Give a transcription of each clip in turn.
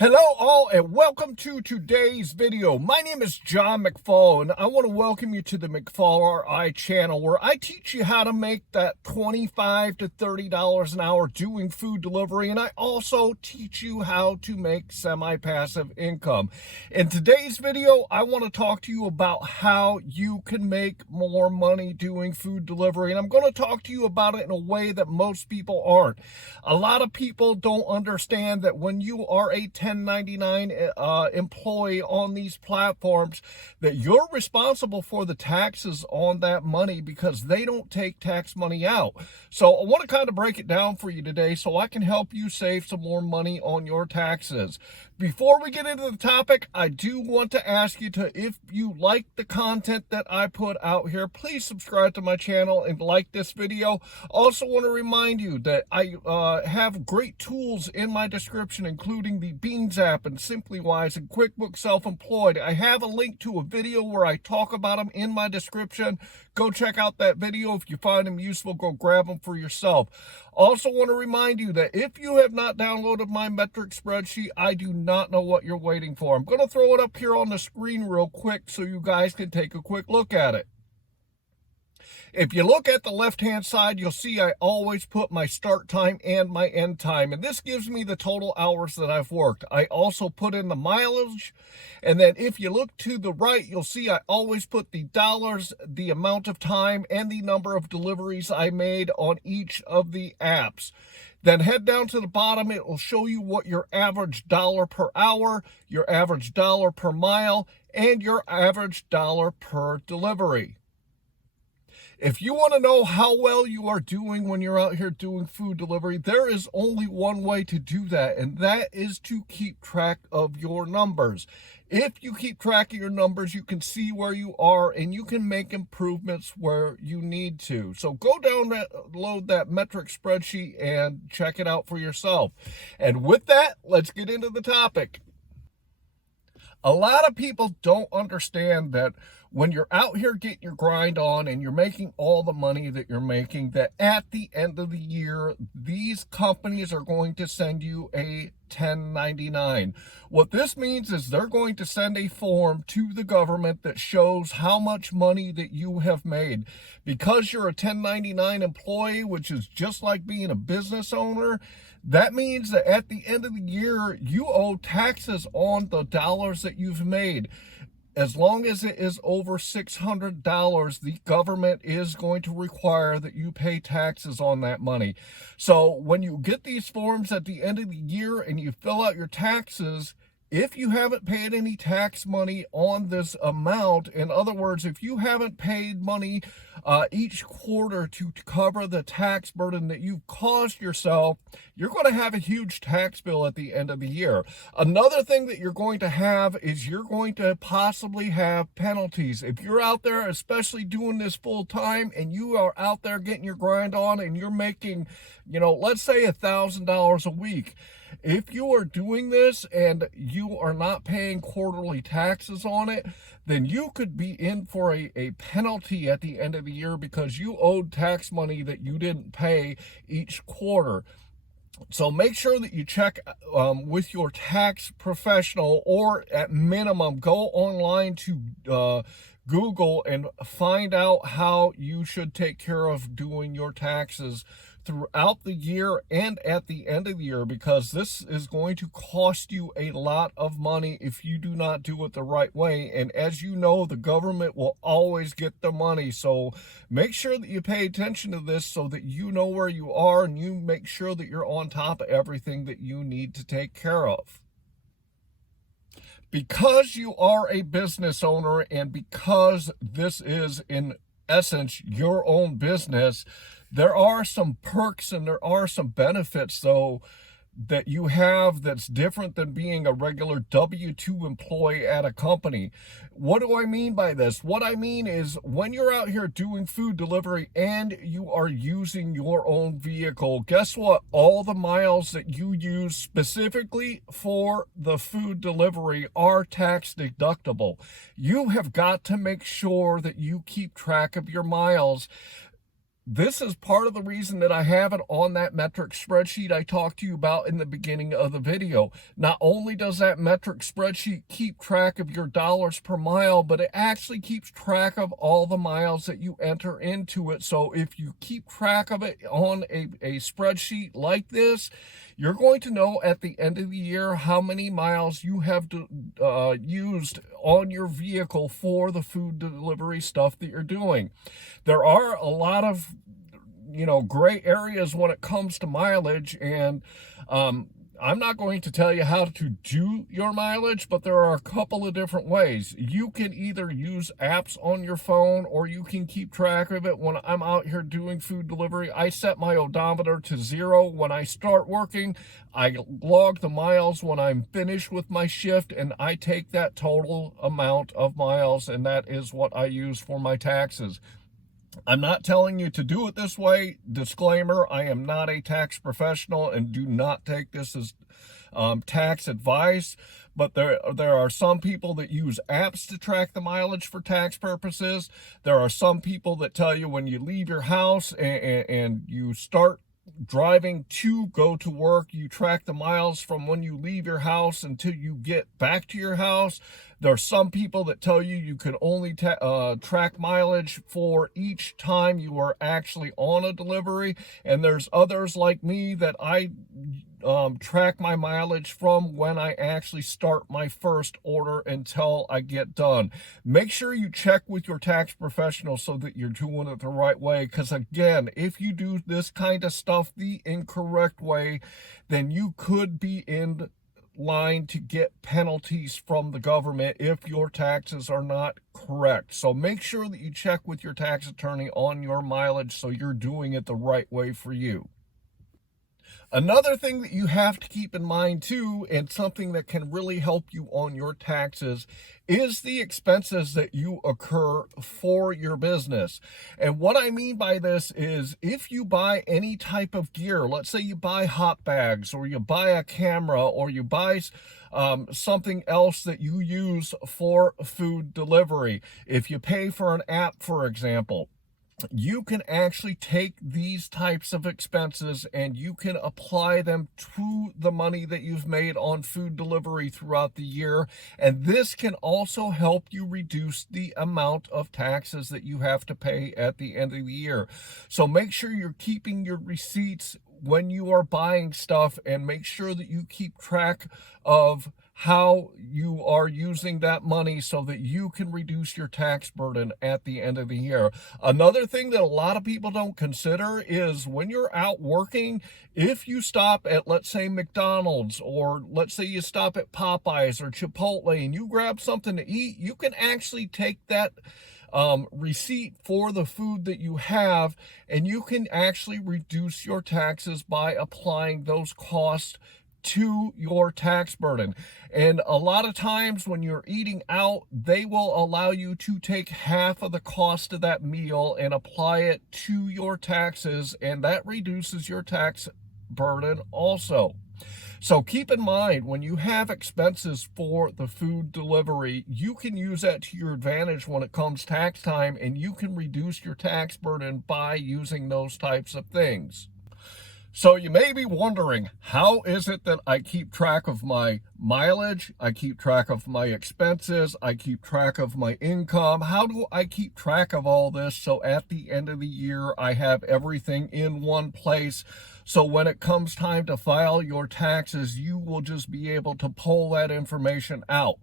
Hello all and welcome to today's video. My name is John McFall and I want to welcome you to the McFallRI channel where I teach you how to make that $25 to $30 an hour doing food delivery, and I also teach you how to make semi-passive income. In today's video, I want to talk to you about how you can make more money doing food delivery, and I'm going to talk to you about it in a way that most people aren't. A lot of people don't understand that when you are a 1099 employee on these platforms, that you're responsible for the taxes on that money because they don't take tax money out. So I want to kind of break it down for you today so I can help you save some more money on your taxes. Before we get into the topic, I do want to ask you to, if you like the content that I put out here, please subscribe to my channel and like this video. Also want to remind you that I have great tools in my description, including the Beans app and SimplyWise and QuickBooks Self-Employed. I have a link to a video where I talk about them in my description. Go check out that video. If you find them useful, go grab them for yourself. Also want to remind you that if you have not downloaded my metric spreadsheet, I do not know what you're waiting for. I'm going to throw it up here on the screen real quick so you guys can take a quick look at it. If you look at the left-hand side, you'll see I always put my start time and my end time, and this gives me the total hours that I've worked. I also put in the mileage, and then if you look to the right, you'll see I always put the dollars, the amount of time, and the number of deliveries I made on each of the apps. Then head down to the bottom. It will show you what your average dollar per hour, your average dollar per mile, and your average dollar per delivery. If you want to know how well you are doing when you're out here doing food delivery, there is only one way to do that, and that is to keep track of your numbers. If you keep track of your numbers, you can see where you are and you can make improvements where you need to. So go download that metric spreadsheet and check it out for yourself. And with that, let's get into the topic. A lot of people don't understand that when you're out here getting your grind on and you're making all the money that you're making, that at the end of the year, these companies are going to send you a 1099. What this means is they're going to send a form to the government that shows how much money that you have made. Because you're a 1099 employee, which is just like being a business owner, that means that at the end of the year, you owe taxes on the dollars that you've made. As long as it is over $600, the government is going to require that you pay taxes on that money. So when you get these forms at the end of the year and you fill out your taxes, if you haven't paid any tax money on this amount, in other words, if you haven't paid money each quarter to cover the tax burden that you've caused yourself, you're going to have a huge tax bill at the end of the year. Another thing that you're going to have is you're going to possibly have penalties. If you're out there, especially doing this full time, and you are out there getting your grind on and you're making, let's say $1,000 a week. If you are doing this and you are not paying quarterly taxes on it, then you could be in for a penalty at the end of the year because you owed tax money that you didn't pay each quarter. So make sure that you check with your tax professional, or at minimum, go online to Google and find out how you should take care of doing your taxes throughout the year and at the end of the year, because this is going to cost you a lot of money if you do not do it the right way. And as you know, the government will always get the money. So make sure that you pay attention to this so that you know where you are and you make sure that you're on top of everything that you need to take care of. Because you are a business owner and because this is in essence your own business, there are some perks and there are some benefits, though, that you have that's different than being a regular W-2 employee at a company. What do I mean by this? What I mean is when you're out here doing food delivery and you are using your own vehicle, guess what? All the miles that you use specifically for the food delivery are tax deductible. You have got to make sure that you keep track of your miles. This is part of the reason that I have it on that metric spreadsheet I talked to you about in the beginning of the video. Not only does that metric spreadsheet keep track of your dollars per mile, but it actually keeps track of all the miles that you enter into it. So if you keep track of it on a spreadsheet like this, you're going to know at the end of the year how many miles you have used on your vehicle for the food delivery stuff that you're doing. There are a lot of gray areas when it comes to mileage, and I'm not going to tell you how to do your mileage, but there are a couple of different ways. You can either use apps on your phone, or you can keep track of it. When I'm out here doing food delivery, I set my odometer to 0 when I start working. I log the miles when I'm finished with my shift, and I take that total amount of miles, and that is what I use for my taxes. I'm not telling you to do it this way. Disclaimer, I am not a tax professional and do not take this as tax advice. But there are some people that use apps to track the mileage for tax purposes. There are some people that tell you when you leave your house and you start driving to go to work, you track the miles from when you leave your house until you get back to your house. There are some people that tell you you can only track mileage for each time you are actually on a delivery. And there's others like me that I track my mileage from when I actually start my first order until I get done. Make sure you check with your tax professional so that you're doing it the right way, because again, if you do this kind of stuff the incorrect way, then you could be in line to get penalties from the government if your taxes are not correct. So make sure that you check with your tax attorney on your mileage so you're doing it the right way for you. Another thing that you have to keep in mind too, and something that can really help you on your taxes, is the expenses that you incur for your business. And what I mean by this is if you buy any type of gear, let's say you buy hot bags, or you buy a camera, or you buy something else that you use for food delivery, if you pay for an app, for example, you can actually take these types of expenses and you can apply them to the money that you've made on food delivery throughout the year. And this can also help you reduce the amount of taxes that you have to pay at the end of the year. So make sure you're keeping your receipts when you are buying stuff, and make sure that you keep track of how you are using that money so that you can reduce your tax burden at the end of the year. Another thing that a lot of people don't consider is when you're out working, if you stop at, let's say, McDonald's, or let's say you stop at Popeyes or Chipotle and you grab something to eat, you can actually take that receipt for the food that you have, and you can actually reduce your taxes by applying those costs to your tax burden. And a lot of times when you're eating out, they will allow you to take half of the cost of that meal and apply it to your taxes, and that reduces your tax burden also. So keep in mind, when you have expenses for the food delivery, you can use that to your advantage when it comes tax time, and you can reduce your tax burden by using those types of things. So you may be wondering, how is it that I keep track of my mileage? I keep track of my expenses. I keep track of my income. How do I keep track of all this so at the end of the year, I have everything in one place? So when it comes time to file your taxes, you will just be able to pull that information out.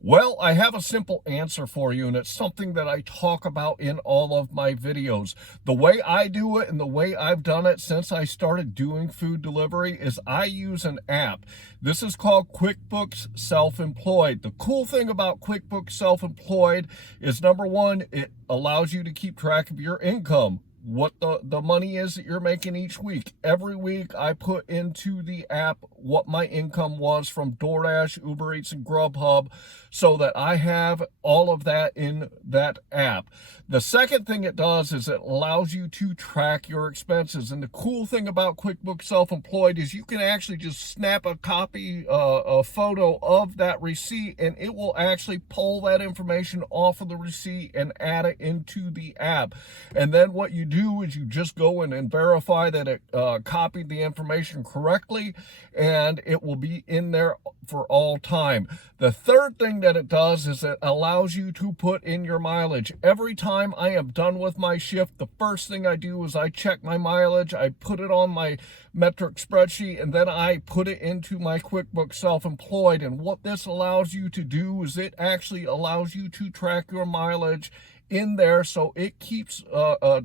Well, I have a simple answer for you, and it's something that I talk about in all of my videos. The way I do it and the way I've done it since I started doing food delivery is I use an app. This is called QuickBooks Self-Employed. The cool thing about QuickBooks Self-Employed is, number one, it allows you to keep track of your income, what the money is that you're making each week. Every week I put into the app what my income was from DoorDash, Uber Eats, and GrubHub, so that I have all of that in that app. The second thing it does is it allows you to track your expenses. And the cool thing about QuickBooks Self-Employed is you can actually just snap a copy, a photo of that receipt, and it will actually pull that information off of the receipt and add it into the app. And then what you do is you just go in and verify that it copied the information correctly, and it will be in there for all time. The third thing that it does is it allows you to put in your mileage. Every time I am done with my shift, the first thing I do is I check my mileage, I put it on my metric spreadsheet, and then I put it into my QuickBooks Self-Employed. And what this allows you to do is it actually allows you to track your mileage in there, so it keeps a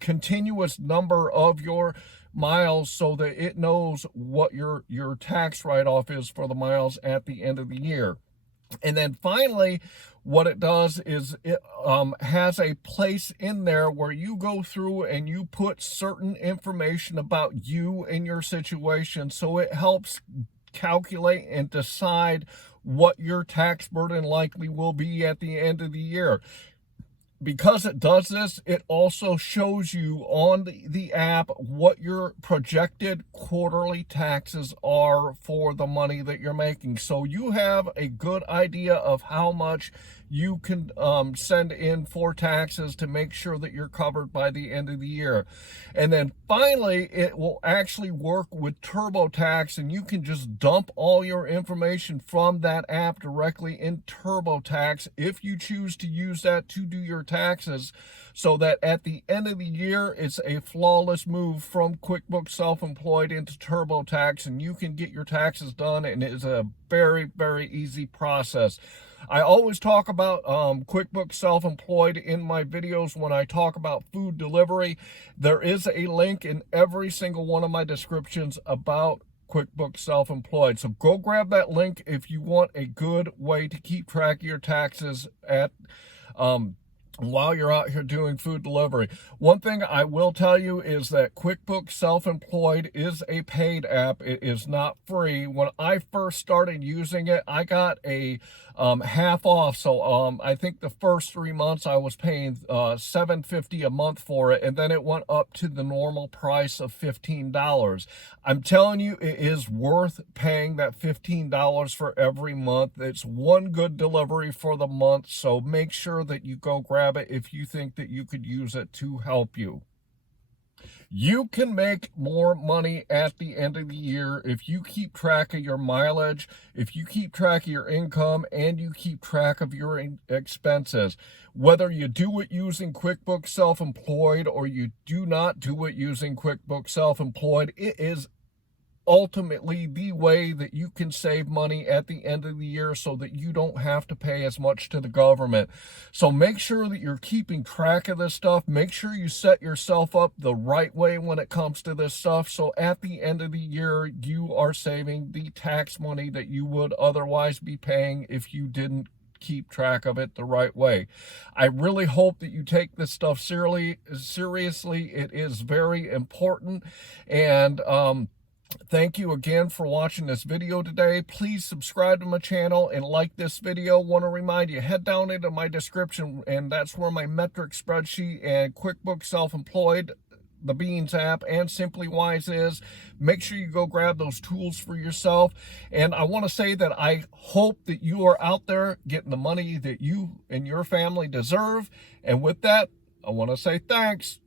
continuous number of your miles so that it knows what your tax write-off is for the miles at the end of the year. And then finally, what it does is it has a place in there where you go through and you put certain information about you and your situation, so it helps calculate and decide what your tax burden likely will be at the end of the year. Because it does this, it also shows you on the app what your projected quarterly taxes are for the money that you're making. So you have a good idea of how much you can send in for taxes to make sure that you're covered by the end of the year. And then finally, it will actually work with TurboTax, and you can just dump all your information from that app directly in TurboTax if you choose to use that to do your taxes, so that at the end of the year, it's a flawless move from QuickBooks Self-Employed into TurboTax, and you can get your taxes done, and it is a very, very easy process. I always talk about QuickBooks Self-Employed in my videos when I talk about food delivery. There is a link in every single one of my descriptions about QuickBooks Self-Employed. So go grab that link if you want a good way to keep track of your taxes at while you're out here doing food delivery. One thing I will tell you is that QuickBooks Self-Employed is a paid app. It is not free. When I first started using it, I got a half off. So I think the first 3 months I was paying $7.50 a month for it, and then it went up to the normal price of $15. I'm telling you, it is worth paying that $15 for every month. It's one good delivery for the month, so make sure that you go grab it if you think that you could use it to help you. You can make more money at the end of the year if you keep track of your mileage, if you keep track of your income, and you keep track of your expenses. Whether you do it using QuickBooks Self-Employed or you do not do it using QuickBooks Self-Employed, it is ultimately the way that you can save money at the end of the year so that you don't have to pay as much to the government. So make sure that you're keeping track of this stuff. Make sure you set yourself up the right way when it comes to this stuff, so at the end of the year you are saving the tax money that you would otherwise be paying if you didn't keep track of it the right way. I really hope that you take this stuff seriously. It is very important. And thank you again for watching this video today. Please subscribe to my channel and like this video. Want to remind you, head down into my description, and that's where my metric spreadsheet and QuickBooks Self-Employed, the Beans app, and Simply Wise is. Make sure you go grab those tools for yourself. And I want to say that I hope that you are out there getting the money that you and your family deserve. And with that, I want to say thanks.